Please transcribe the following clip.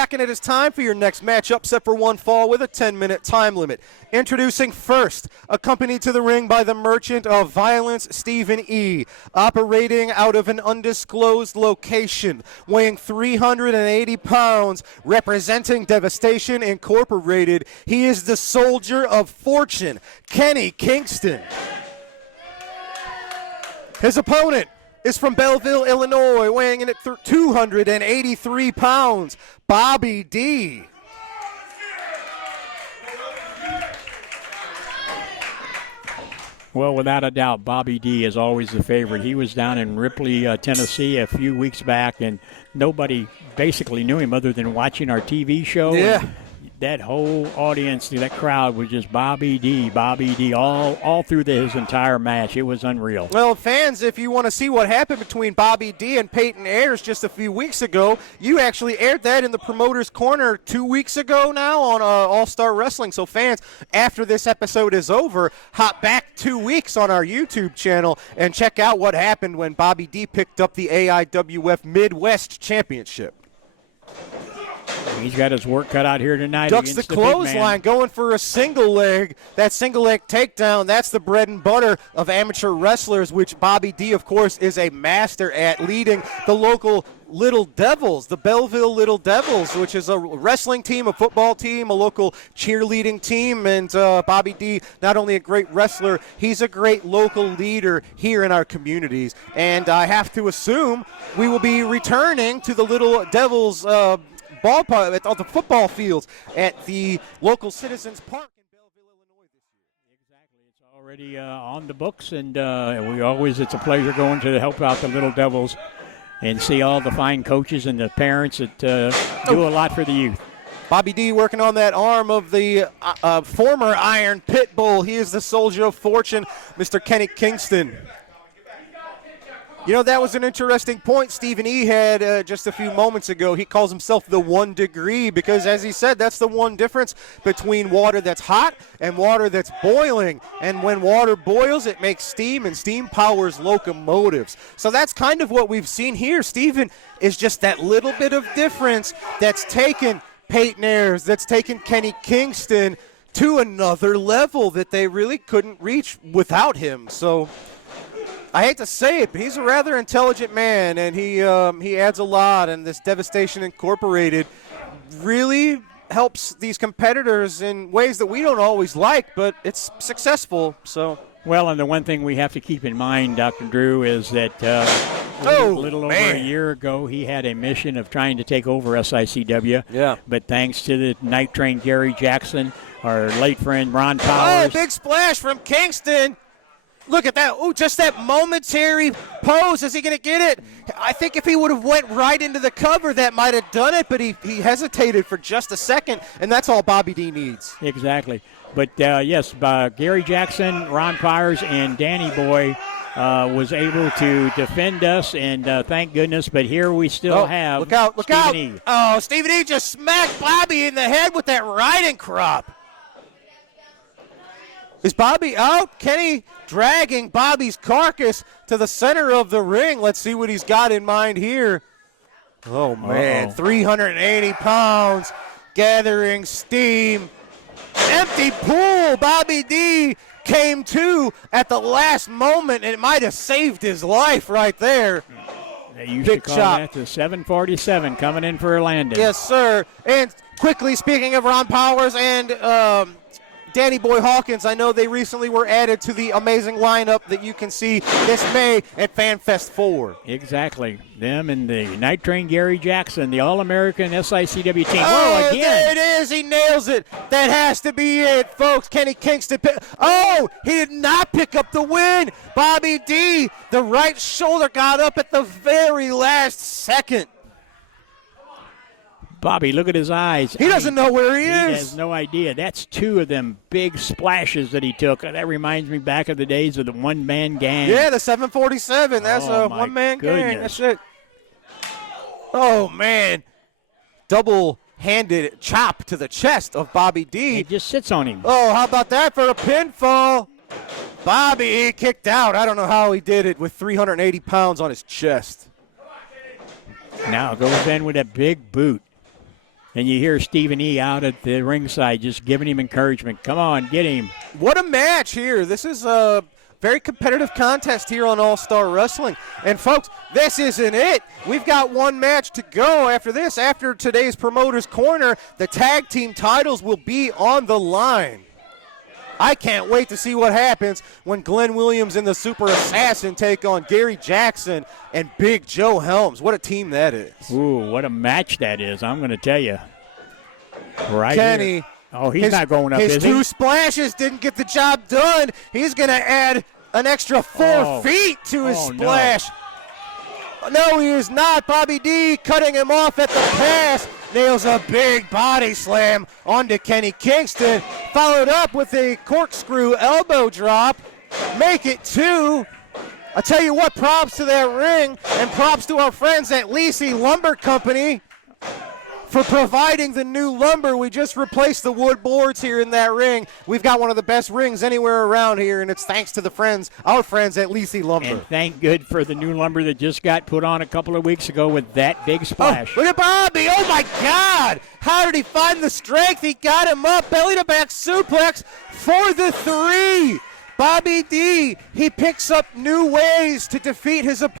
And it is time for your next matchup set for one fall with a 10-minute time limit. Introducing first, accompanied to the ring by the Merchant of Violence, Stephen E., operating out of an undisclosed location, weighing 380 pounds, representing Devastation Incorporated. He is the Soldier of Fortune, Kenny Kingston. His opponent is from Belleville, Illinois, weighing in at 283 pounds, Bobby D. Well, without a doubt, Bobby D is always the favorite. He was down in Ripley, Tennessee a few weeks back, and nobody basically knew him other than watching our TV show. Yeah. That whole audience, that crowd was just Bobby D, all through his entire match. It was unreal. Well, fans, if you want to see what happened between Bobby D and Peyton Ayers just a few weeks ago, you actually aired that in the Promoter's Corner 2 weeks ago now on All-Star Wrestling. So fans, after this episode is over, hop back 2 weeks on our YouTube channel and check out what happened when Bobby D picked up the AIWF Midwest Championship. He's got his work cut out here tonight. Ducks the clothesline, going for a single leg. That single leg takedown, that's the bread and butter of amateur wrestlers, which Bobby D, of course, is a master at, leading the local Little Devils, the Belleville Little Devils, which is a wrestling team, a football team, a local cheerleading team. And Bobby D, not only a great wrestler, he's a great local leader here in our communities. And I have to assume we will be returning to the Little Devils ballpark on the football fields at the local Citizens Park in Belleville, Illinois this year. Exactly. It's already on the books, and it's a pleasure going to help out the Little Devils and see all the fine coaches and the parents that do a lot for the youth. Bobby D working on that arm of the former Iron Pit Bull. He is the Soldier of Fortune, Mr. Kenny Kingston. You know, that was an interesting point Stephen E. had just a few moments ago. He calls himself the 1 degree because, as he said, that's the one difference between water that's hot and water that's boiling. And when water boils, it makes steam, and steam powers locomotives. So that's kind of what we've seen here. Stephen is just that little bit of difference that's taken Peyton Ayers, that's taken Kenny Kingston to another level that they really couldn't reach without him. So I hate to say it, but he's a rather intelligent man, and he adds a lot, and this Devastation Incorporated really helps these competitors in ways that we don't always like, but it's successful. So. Well, and the one thing we have to keep in mind, Dr. Drew, is that a little over a year ago, he had a mission of trying to take over SICW. Yeah. But thanks to the night train Gary Jackson, our late friend Ron Powers. Oh, big splash from Kingston. Look at that. Oh, just that momentary pose. Is he going to get it? I think if he would have went right into the cover, that might have done it, but he hesitated for just a second, and that's all Bobby D needs. Exactly. But, yes, Gary Jackson, Ron Powers, and Danny Boy was able to defend us, and thank goodness. But here we still have Look out. Stephen E. Oh, Stephen E. just smacked Bobby in the head with that riding crop. Is Bobby out? Kenny dragging Bobby's carcass to the center of the ring. Let's see what he's got in mind here. Oh, man. 380 pounds, gathering steam. Empty pool. Bobby D came to at the last moment, and it might have saved his life right there. They used Big to call chop. that the 747 coming in for Landon. Yes, sir. And quickly, speaking of Ron Powers and Danny Boy Hawkins, I know they recently were added to the amazing lineup that you can see this May at FanFest 4. Exactly. Them and the Night Train Gary Jackson, the All-American SICW team. Oh, again. there it is. He nails it. That has to be it, folks. Kenny Kingston. Oh, he did not pick up the win. Bobby D, the right shoulder got up at the very last second. Bobby, look at his eyes. He doesn't know where he is. He has no idea. That's two of them big splashes that he took. That reminds me back of the days of the one-man gang. Yeah, the 747. That's a one-man gang. That's it. Oh, man. Double-handed chop to the chest of Bobby D. He just sits on him. Oh, how about that for a pinfall? Bobby, he kicked out. I don't know how he did it with 380 pounds on his chest. Now goes in with a big boot. And you hear Stephen E. out at the ringside just giving him encouragement. Come on, get him. What a match here. This is a very competitive contest here on All-Star Wrestling. And, folks, this isn't it. We've got one match to go after this. After today's Promoter's Corner, the tag team titles will be on the line. I can't wait to see what happens when Glenn Williams and the Super Assassin take on Gary Jackson and Big Joe Helms. What a team that is. Ooh, what a match that is, I'm going to tell you. Right Kenny. here. Oh, he's not going up, his is he? two splashes didn't get the job done. He's going to add an extra 4 feet to his splash. No, he is not. Bobby D cutting him off at the pass. Nails a big body slam onto Kenny Kingston. Followed up with a corkscrew elbow drop. Make it 2. I tell you what, props to that ring, and props to our friends at Lisi Lumber Company for providing the new lumber. We just replaced the wood boards here in that ring. We've got one of the best rings anywhere around here, and it's thanks to our friends at Lisi Lumber. And thank good for the new lumber that just got put on a couple of weeks ago with that big splash. Oh, look at Bobby. Oh, my God. How did he find the strength? He got him up. Belly to back suplex for the 3. Bobby D, he picks up new ways to defeat his opponent.